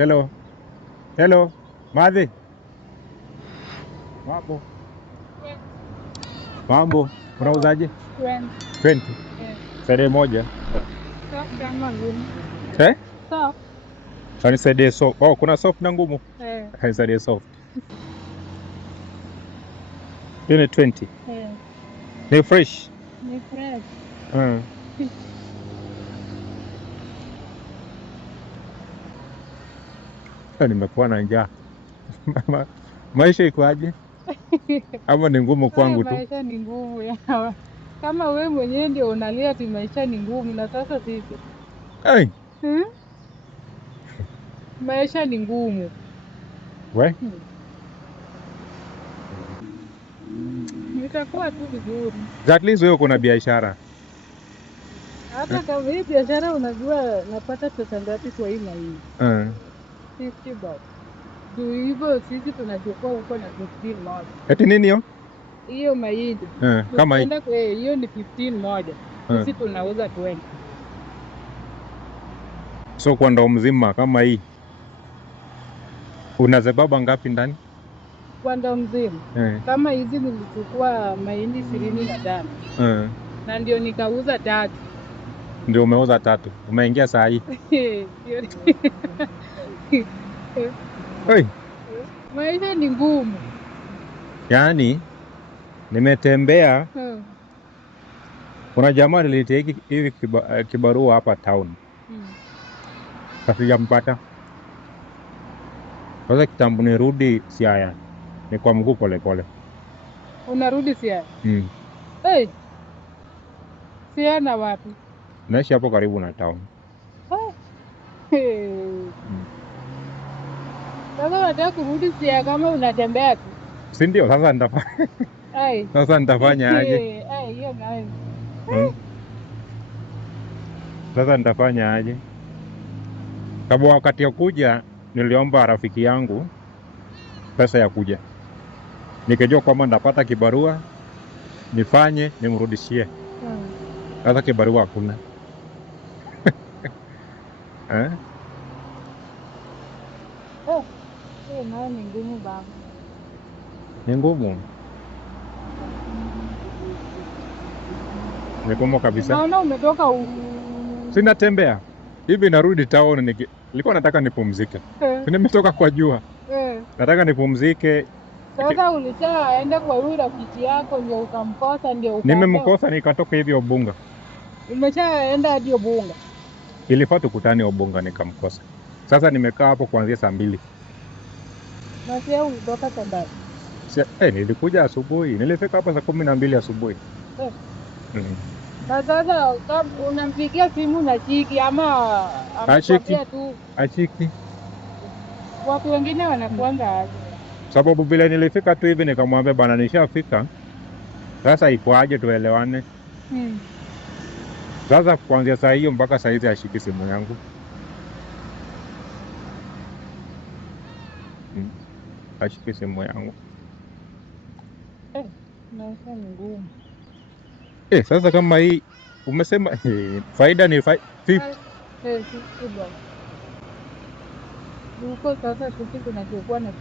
Hello. Hello. Madhi. Mambo. Mambo. Unauzaje? 20. Sede moja. Eh? Sani sede soft. Oh, kuna soft na ngumu? Sede soft. Hii ni 20. Ni fresh. Ni fresh. Nimekuwa na njaa. Maisha iko aje? Ama ni ngumu kwangu tu? Maisha ni ngumu ya. Kama wewe mwenyewe ndio unalia ati maisha ni ngumu na sasa sisi. Maisha ni ngumu. We? Itakuwa tu vizuri. At least wewe kuna biashara. Hata kama hii biashara unajua napata pesa ngapi kwa hii mahindi? 50 bob. Ndio hivyo sisi tunachukua huko na 15 moja. Eti nini hiyo? Hiyo mahindi. Kama hii. Hiyo ni 15 moja. Sisi tunauza 20. So kwa ndoo mzima kama hii unazebaba ngapi ndani? Kwa ndoo mzima. Kama hizi nilichukua mahindi 25. Na ndio nikauza 3. Ndio umeuza 3. Umeingia saa hii. Maisha ni ngumu. Yaani nimetembea. Kuna jamaa nilitia hivi kibarua hapa town. Sijampata. Sasa kitambo nirudi Siaya. Ni kwa mguu pole pole. Unarudi Siaya? Siaya na wapi? Naishi hapo karibu na town. Sasa unataka kurudi Siaya kama unatembea tu? Si ndio? Sasa nitafanya aje? Hiyo nayo. Sasa nitafanya aje? Sababu wakati ya kuja niliomba rafiki yangu pesa ya kuja. Nikijua kwamba ndapata kibarua nifanye nimrudishie. Sasa kibarua hakuna. Nayo ni ngumu baba. Ni ngumu. Ni ngumu kabisa. Naona umetoka huko. Sina tembea. Hivi narudi town nilikuwa nataka nipumzike. Nimetoka kwa jua. Nataka nipumzike. Sasa ulishaenda kwa yule rafiki yako ndio ukamkosa ndio ukaenda. Nimemkosa nikatoka hivi Ubunga. Umeshaenda hadi Ubunga? Ilifaa tukutane Ubunga nikamkosa. Sasa nimekaa hapo kuanzia saa 2. Na sasa ulitoka saa ngapi? Nilikuja asubuhi. Nilifika hapa saa 12 asubuhi. Na sasa unampigia simu na chiki ama anakuambia tu? Achiki. Watu wengine wanakuanga aje? Sababu vile nilifika tu hivi nikamwambia bana nishafika. Sasa iko aje tuelewane? Sasa kuanzia saa hiyo mpaka saa hizi ashiki simu yangu. Ashiki simu yangu. Maisha ni ngumu. Sasa kama hii umesema faida ni 50. Huko sasa sisi tunachukua na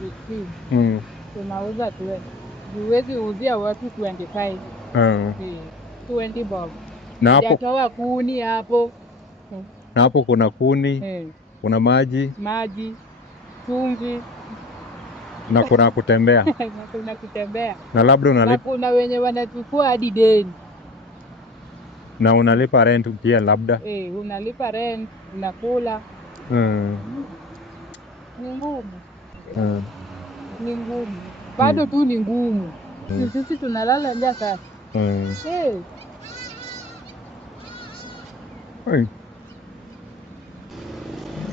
15. Tunauza 20. Huwezi uzia watu 25. 20 bob. Na hapo yatoa kuni hapo. Na hapo kuna kuni, kuna maji, chumvi na kuna kutembea. kuna kutembea. Na labda unalipa. Na kuna wenye wanachukua hadi deni. Na unalipa rent pia labda. Unalipa rent, unakula. Ni ngumu. Ni ngumu. Bado tu ni ngumu. Sisi tunalala njaa sasa.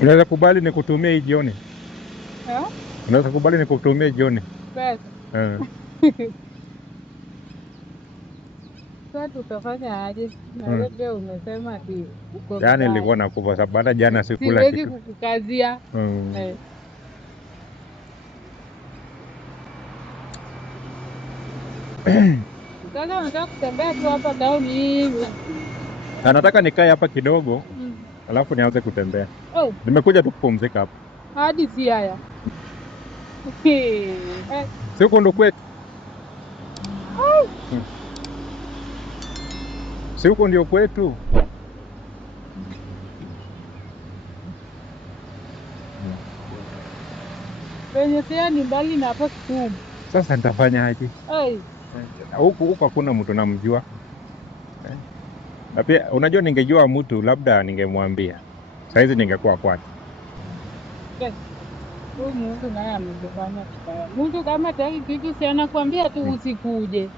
Unaweza kubali nikutumie hii jioni? Unaweza kubali nikutumie jioni? Pesa. Sasa tutafanya aje? Na wewe umesema ati uko. Jana nilikuwa nakufa sababu hata jana sikula kitu. Siwezi kukukazia. Sasa unataka kutembea tu hapa town hivi? Nataka nikae hapa kidogo. Alafu nianze kutembea. Nimekuja tu kupumzika hapa. hadi Siaya. Si huko ndo kwetu? Si huko ndio kwetu? Penye Siaya ni mbali na hapa Kisumu. Sasa nitafanya aje? Huku hakuna mtu namjua. Na pia unajua, ningejua mtu labda ningemwambia. Saizi ningekuwa kwake. Huyu mtu naye amefanya kibaya. Mtu kama taki kitu si anakuambia tu usikuje.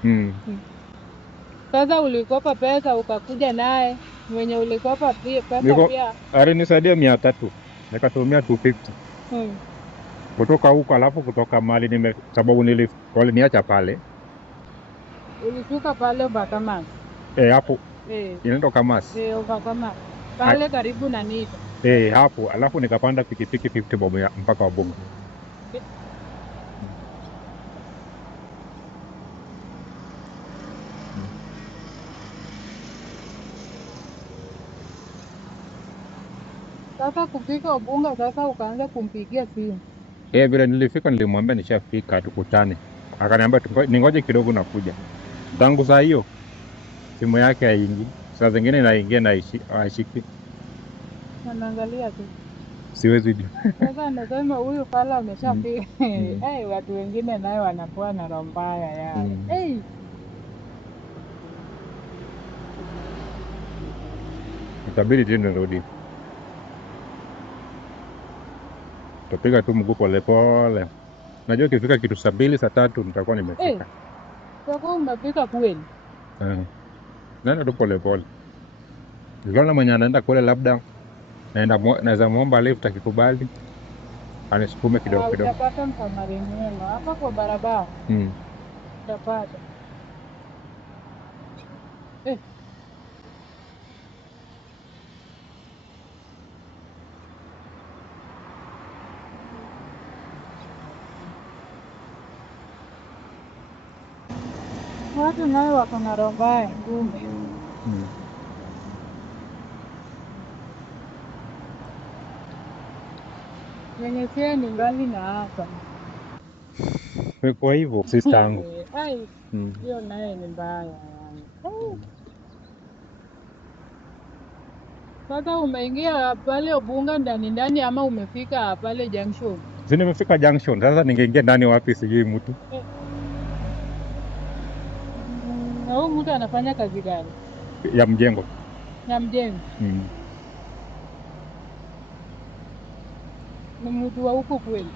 Sasa ulikopa pesa ukakuja naye, mwenye ulikopa pesa pia alinisaidia 300 nikatumia 250 kutoka huko, alafu kutoka mali sababu waliniacha pale. Ulishuka pale Ubakamas? Hapo inaenda Kamasi. Ubakamas pale karibu na Nita. Hapo, alafu nikapanda pikipiki 50 bob mpaka Wabunga. Sasa kufika Ubunga, sasa ukaanza kumpigia simu? Vile nilifika nilimwambia nishafika tukutane. Akaniambia ningoje kidogo nakuja. Tangu saa hiyo simu yake haingii. Saa zingine inaingia na haishiki. Anaangalia tu. Siwezi jua. Sasa anasema huyu pala ameshafika. Watu wengine nayo wanakuwa na roho mbaya yani. Itabidi tu nirudi. Tapiga tu mguu polepole. Najua ikifika kitu 2 saa 3 nitakuwa nimefika. Sasa umefika kweli? Naenda tu polepole. Niliona mwenye anaenda kule labda naweza muomba lift akikubali anisukume kidogo kidogo. Utapata msamaria mwema hapa kwa barabara. Utapata. Watu nayo wako na roho mbaya ngumu. Yenye Siaya ni mbali na hapa. Kwa hivyo sister yangu. Hiyo naye ni mbaya. Sasa umeingia pale Ubunga ndani ama umefika pale junction? Nimefika junction. Sasa ningeingia ndani wapi sijui mtu. Na huyu mtu anafanya kazi gani? Ya mjengo. Ya mjengo? Ni mtu wa huko kweli?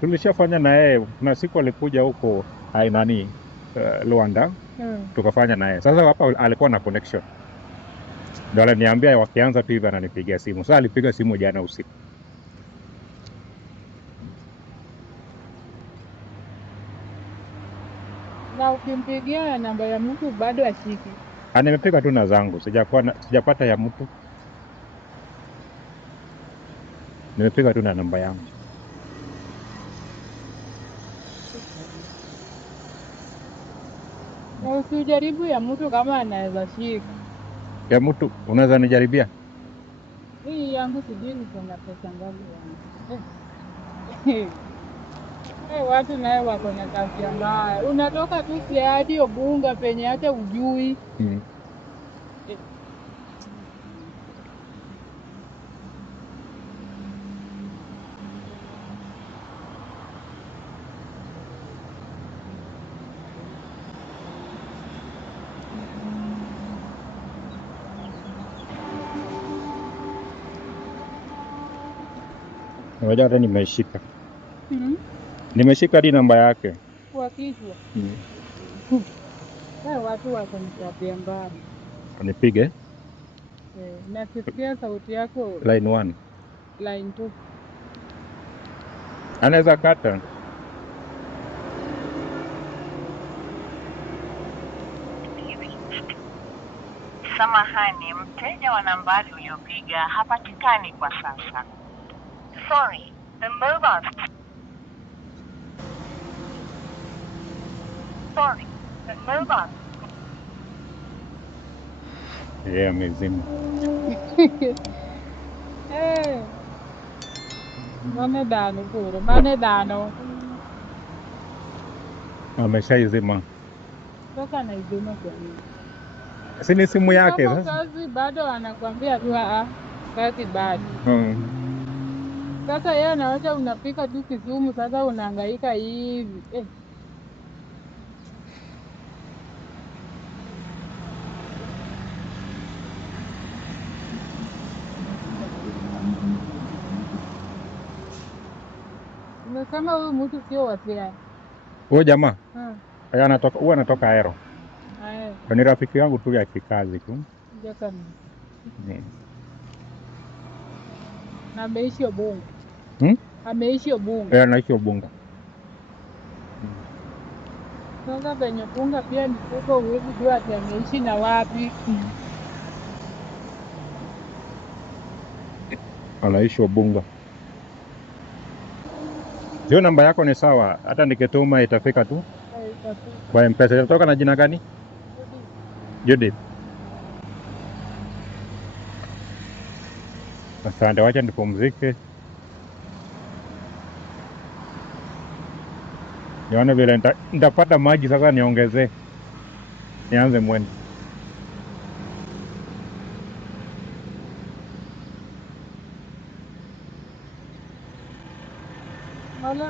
Tulishafanya na yeye. Kuna siku alikuja huko Luanda. Tukafanya na yeye. Sasa hapa alikuwa na connection. Ndio aliniambia wakianza tu hivi ananipigia simu. Sasa alipiga simu jana usiku. Na ukimpigia namba ya mtu bado ashiki? Nimepiga tu na zangu. Sijapata ya mtu. Nimepiga tu na namba yangu. Na usijaribu ya mtu kama anaweza shika. Ya mtu unaweza nijaribia? Hii yangu sijui niko na pesa ngapi yangu. Watu naye wako na tabia mbaya. Unatoka tu Siaya hadi Ubunga penye hata ujui. Unajua hata nimeshika. Nimeshika hadi namba yake. Kwa kichwa. Watu wako na tabia mbaya. Nipige? Nasikia sauti yako. Line 1. Line 2. Anaweza kata. Samahani, mteja wa nambari uliopiga hapatikani kwa sasa. Sorry, the mobile. Amezima. Mane dano puro, mane dano. Ameshaizima. Toka na izima kwa nini? Si ni simu yake Kama sasa. kazi bado anakwambia tu kazi bado. Mm. Sasa yeye anawacha unapika tu Kisumu, sasa unahangaika hivi. Umesema huyu mtu sio watia. Huyo jamaa? Huwa anatoka Aero. Ni rafiki yangu tu ya kikazi tu. Jakani. Na ameishi Ubungo. Ameishi Ubungo. Anaishi Ubungo. Sasa penye Bunga pia ni kubwa, huwezi jua ati ameishi na wapi. Anaishi Ubungo. Hiyo namba yako ni sawa, hata nikituma itafika tu? Kwa M-Pesa. Itatoka na jina gani? Judith. Asante, wacha nipumzike. Nione vile nitapata maji sasa niongezee. Nianze mwendo. Wale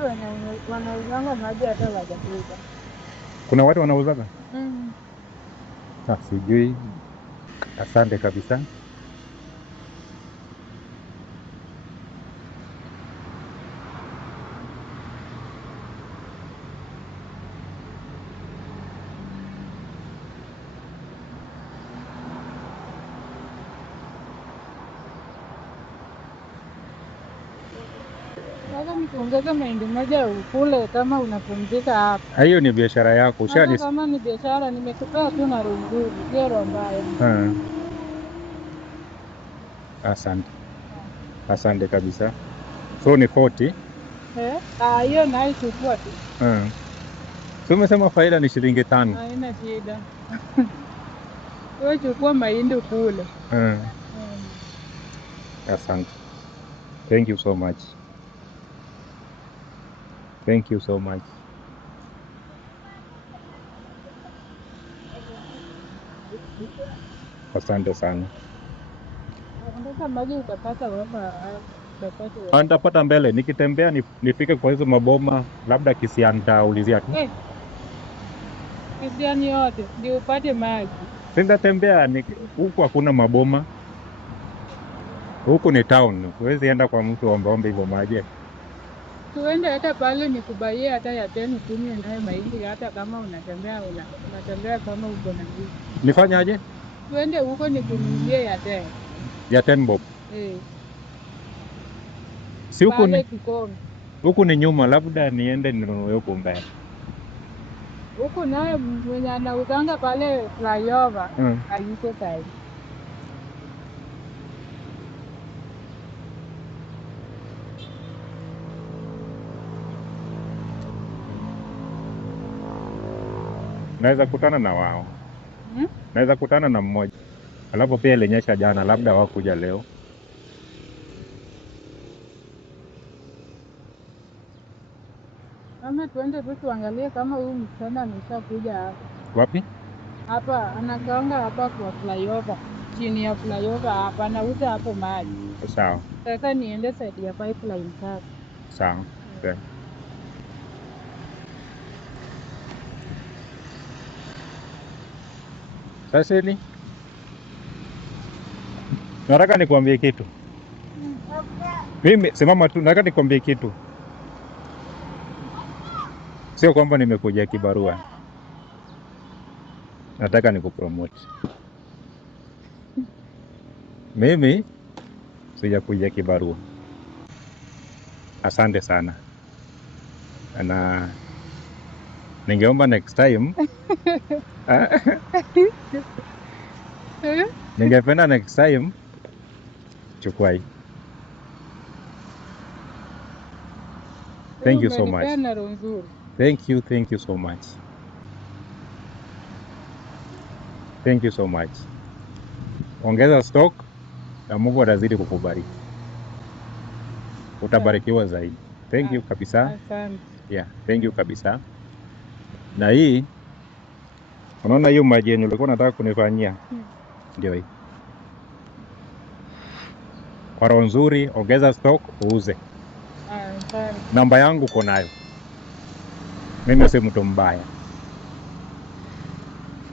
wanauzanga maji hata wajapika. Kuna watu wanauzaga? Sijui. Asante kabisa. Sasa nikuongeza mahindi moja ukule kama unapumzika hapa. Hiyo ni biashara yako. Kama ni biashara nimekupea tu na roho nzuri, sio roho mbaya. Asante. Asante kabisa. So ni 40? Hiyo nayo chukua tu. So umesema faida ni shilingi 5. Haina shida. Wewe chukua mahindi ukule. Asante. Thank you so much. Thank you so much. Asante sana. Ndio maji utapata hapa. Nitapata mbele nikitembea nifike kwa hizo maboma, labda Kisiani nitaulizia tu. Kisiani yote ndio upate maji. Nitatembea huku hakuna maboma. Huku ni town. Huwezi enda kwa mtu ombe hivyo maji. Tuende hata pale nikubaie hata ya 10 kunywe naye mahindi, hata kama unatembea kama uko na nguvu. Nifanye aje? Tuende huko nikununulie ya 10. Ya 10 bob. Si huku ni nyuma, labda niende ninunue huko mbele. Huko naye mwenye anauzanga pale flyover hayuko tayari. Naweza kutana na wao. Naweza kutana na mmoja. Alafu pia ilinyesha jana, labda hawakuja leo. Kama tuende tu tuangalie kama huyu msichana ameshakuja hapa. Wapi? Hapa anakaanga hapa kwa flyover. Chini ya flyover hapa anauza hapo maji. Sawa. Sasa niende side ya pipeline sasa. Sawa. Okay. Sasa ni nataka nikwambie kitu. Mimi simama tu, nataka nikwambie kitu. Sio kwamba nimekuja kibarua. Nataka nikupromote. Mimi sijakuja kibarua. Asante sana. Na ningeomba next time ningependa next time chukua hii. Thank you so much. Thank you so much. Thank you so much. Ongeza stock na Mungu atazidi kukubariki. utabarikiwa zaidi. Thank you kabisa. Asante. Yeah, thank you kabisa. Na hii unaona hiyo maji yenye ulikuwa unataka kunifanyia ndio hii. Kwa roho nzuri, ongeza stock uuze. Asante. Namba yangu uko nayo. Mimi si mtu mbaya.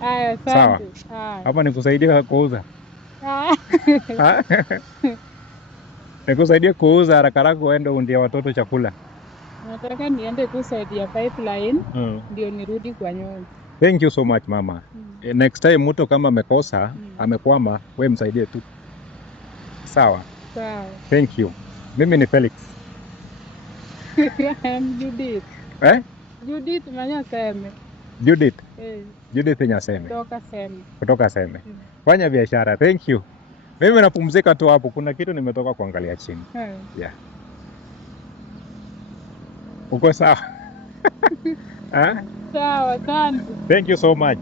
Asante. Sawa. Hapa nikusaidia kuuza. Nikusaidia kuuza haraka haraka uende undie watoto chakula. Nataka niende kusaidia pipeline ndio nirudi kwa nyumba. Thank you so much mama. Next time mtu kama amekosa, amekwama, we msaidie tu. Sawa? Sawa. Thank you. Mimi ni Felix. I'm Judith. Judith Manyaseme. Judith. Judith Nyaseme. Kutoka Seme. Fanya biashara. Thank you. Mimi napumzika tu hapo. Kuna kitu nimetoka kuangalia chini. Yeah. Uko sawa? Sawa, asante. Thank you so much.